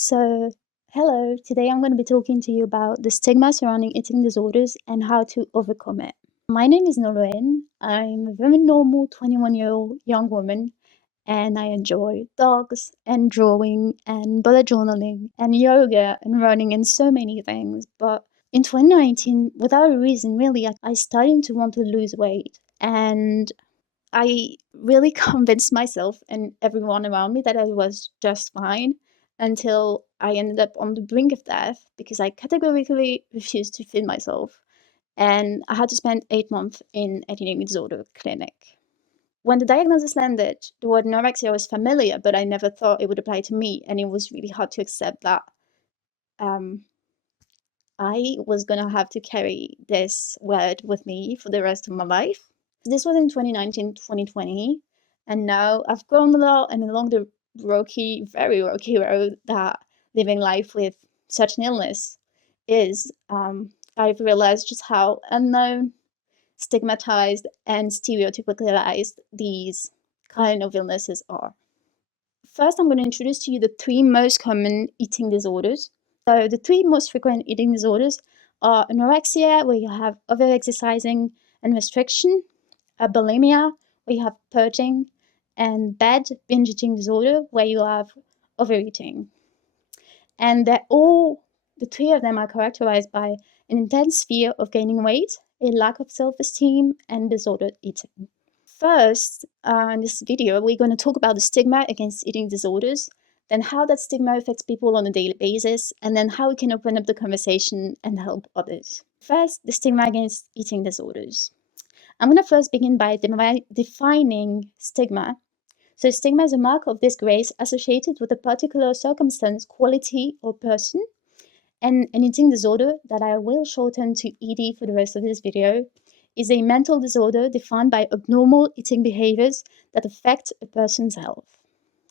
So, hello, today I'm going to be talking to you about the stigma surrounding eating disorders and how to overcome it. My name is Nolwenn. I'm a very normal 21-year-old young woman, and I enjoy dogs and drawing and bullet journaling and yoga and running and so many things. But in 2019, without a reason really, I started to want to lose weight. And I really convinced myself and everyone around me that I was just fine until I ended up on the brink of death because I categorically refused to feed myself. And I had to spend 8 months in an eating disorder clinic. When the diagnosis landed, the word anorexia was familiar, but I never thought it would apply to me. And it was really hard to accept that um, I was going to have to carry this word with me for the rest of my life. This was in 2019, 2020, and now I've grown a lot, and along the rocky, very rocky road that living life with such an illness is, I've realized just how unknown, stigmatized, and stereotypicalized these kind of illnesses are. First, I'm going to introduce to you the three most common eating disorders. So, the three most frequent eating disorders are anorexia, where you have over-exercising and restriction, bulimia, where you have purging, and bad binge eating disorder, where you have overeating. And the three of them are characterized by an intense fear of gaining weight, a lack of self-esteem, and disordered eating. First, in this video, we're going to talk about the stigma against eating disorders, then how that stigma affects people on a daily basis, and then how we can open up the conversation and help others. First, the stigma against eating disorders. I'm going to first begin by defining stigma. So, stigma is a mark of disgrace associated with a particular circumstance, quality, or person. And an eating disorder, that I will shorten to ED for the rest of this video, is a mental disorder defined by abnormal eating behaviors that affect a person's health.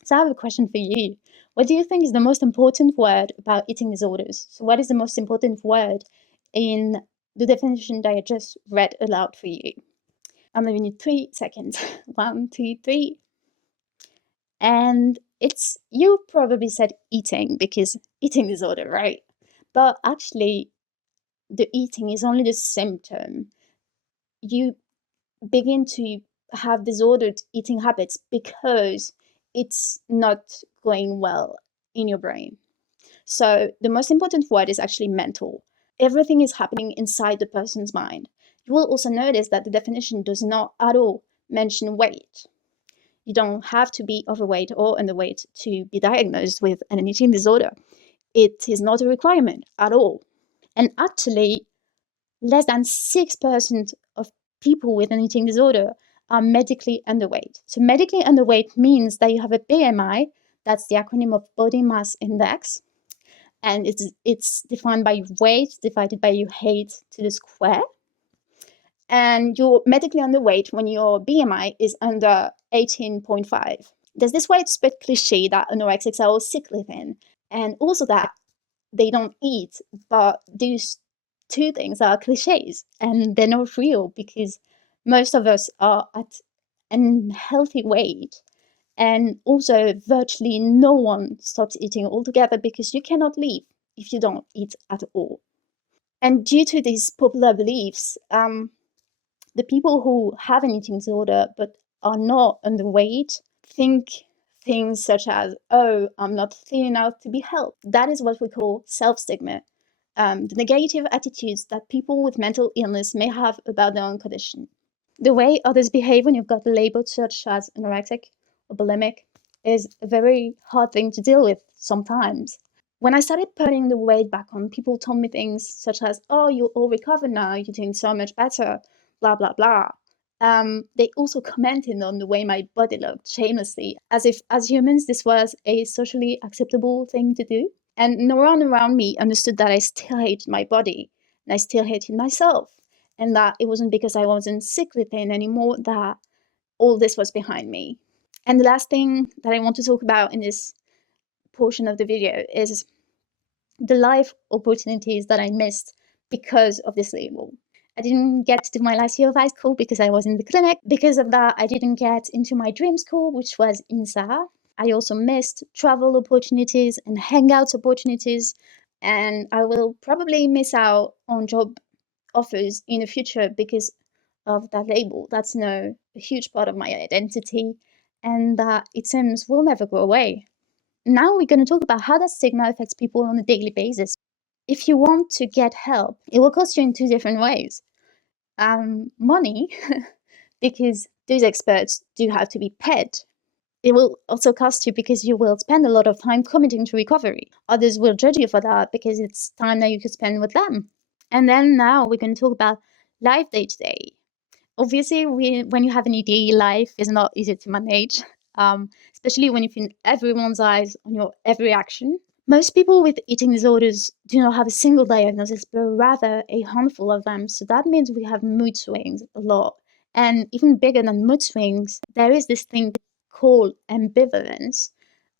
So I have a question for you. What do you think is the most important word about eating disorders? So what is the most important word in the definition that I just read aloud for you? I'm giving you 3 seconds. 1, 2, 3. And you probably said eating because eating disorder, right? But actually, the eating is only the symptom. You begin to have disordered eating habits because it's not going well in your brain. So the most important word is actually mental. Everything is happening inside the person's mind. You will also notice that the definition does not at all mention weight. You don't have to be overweight or underweight to be diagnosed with an eating disorder. It is not a requirement at all. And actually, less than 6% of people with an eating disorder are medically underweight. So medically underweight means that you have a BMI, that's the acronym of body mass index, and it's defined by weight divided by your height to the square. And you're medically underweight when your BMI is under 18.5. There's this widespread cliche that anorexics are all sickly thin, and also that they don't eat, but these two things are cliches and they're not real because most of us are at an healthy weight, and also virtually no one stops eating altogether because you cannot live if you don't eat at all. And due to these popular beliefs, the people who have an eating disorder but are not underweight think things such as, oh, I'm not thin enough to be helped. That is what we call self-stigma, the negative attitudes that people with mental illness may have about their own condition. The way others behave when you've got labeled such as anorexic or bulimic is a very hard thing to deal with sometimes. When I started putting the weight back on, people told me things such as, oh, you're all recovered now, you're doing so much better, blah, blah, blah. They also commented on the way my body looked shamelessly, as if as humans this was a socially acceptable thing to do. And no one around me understood that I still hated my body and I still hated myself. And that it wasn't because I wasn't sickly thin anymore that all this was behind me. And the last thing that I want to talk about in this portion of the video is the life opportunities that I missed because of this label. I didn't get to do my last year of high school because I was in the clinic. Because of that, I didn't get into my dream school, which was INSA. I also missed travel opportunities and hangout opportunities, and I will probably miss out on job offers in the future because of that label. That's now a huge part of my identity, and that it seems will never go away. Now we're going to talk about how that stigma affects people on a daily basis. If you want to get help, it will cost you in two different ways. Money, because those experts do have to be paid. It will also cost you because you will spend a lot of time committing to recovery. Others will judge you for that because it's time that you could spend with them. And then now we're going to talk about life day to day. Obviously, when you have an ED, life is not easy to manage, especially when you feel everyone's eyes on your every action. Most people with eating disorders do not have a single diagnosis, but rather a handful of them. So that means we have mood swings a lot. And even bigger than mood swings, there is this thing called ambivalence.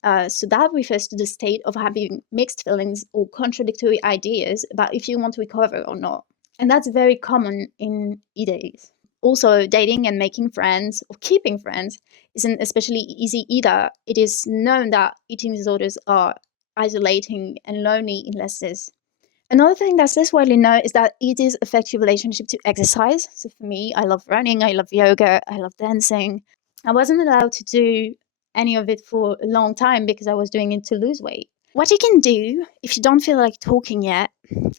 So that refers to the state of having mixed feelings or contradictory ideas about if you want to recover or not. And that's very common in EDs. Also, dating and making friends or keeping friends isn't especially easy either. It is known that eating disorders are isolating and lonely illnesses. Another thing that's less widely known is that EDs affect your relationship to exercise. So for me, I love running, I love yoga, I love dancing. I wasn't allowed to do any of it for a long time because I was doing it to lose weight. What you can do if you don't feel like talking yet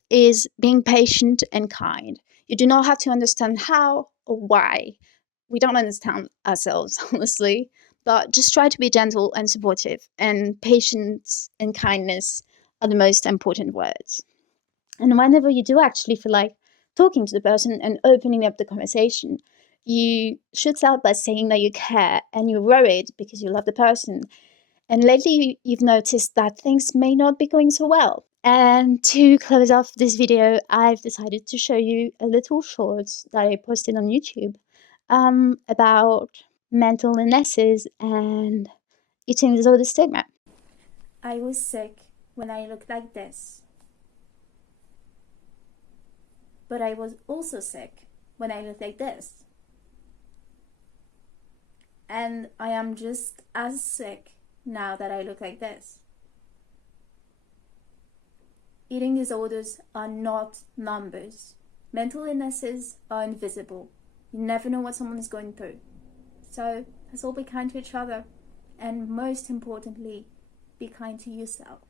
is being patient and kind. You do not have to understand how or why. We don't understand ourselves, honestly, but just try to be gentle and supportive. And patience and kindness are the most important words. And whenever you do actually feel like talking to the person and opening up the conversation, you should start by saying that you care and you're worried because you love the person. And lately, you've noticed that things may not be going so well. And to close off this video, I've decided to show you a little shorts that I posted on YouTube about mental illnesses and eating disorder stigma. I was sick when I looked like this. But I was also sick when I looked like this. And I am just as sick now that I look like this. Eating disorders are not numbers. Mental illnesses are invisible. You never know what someone is going through. So let's all be kind to each other. And most importantly, be kind to yourself.